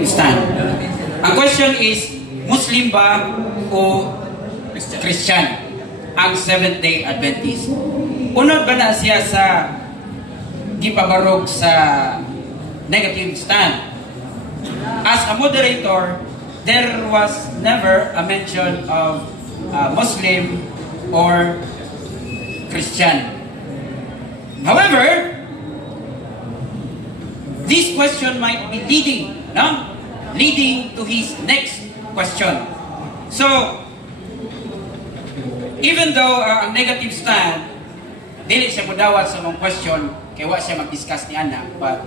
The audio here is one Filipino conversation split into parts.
Stand. Ang question is, Muslim ba o Christian ang Seventh-day Adventist? Unod ba na siya sa gipabarog sa negative stand? As a moderator, there was never a mention of Muslim or Christian. However, this question might be leading to his next question. So, even though ang negative stand, dili siya mudawat sa mong question, kaya wa siya mag-discuss ni Ana, but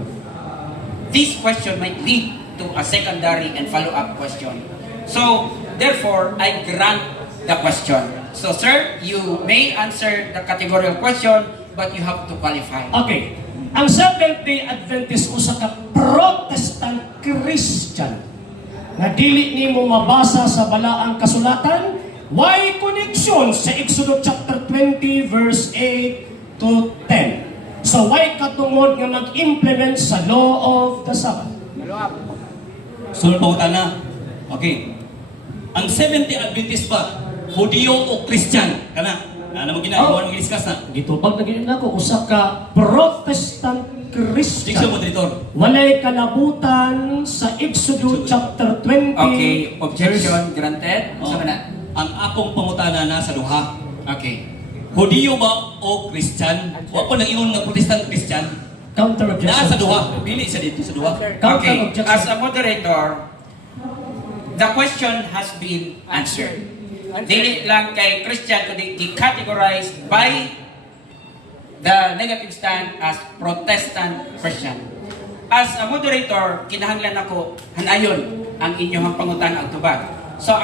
this question might lead to a secondary and follow-up question. So, therefore, I grant the question. So, sir, you may answer the categorical question, but you have to qualify. Okay. Ang Seventh-day Adventist usa ka Protestant Christian na dili nimo mabasa sa balaang kasulatan, why connection sa Exodus chapter 20 verse 8 to 10. So why katungod nga mag-implement sa law of the Sabbath? Sunod pa na. Okay. Ang Seventh-day Adventist ba Hudiyo o Christian? Kana? Ano mo ginagawa ng discuss na? Gitubag na ganyan ako, usa ka Protestant Christian. Diksyon, moderator. Walay kalabutan sa Exodus chapter 20. Okay, objection granted. Oh. So, na? Ang akong pangutana na sa duha. Okay. Hudiyo ba o Christian? Wa po nang ingon nga Protestant Christian. Counter objection. Na sa duha. Pili sa dito sa duha. Okay, as a moderator, the question has been answered. Dili lang kay Christian, kundi i-categorize by the negative stand as Protestant Christian. As a moderator, kinahanglan ako hanayon ang inyong pangutana ang tubag. So,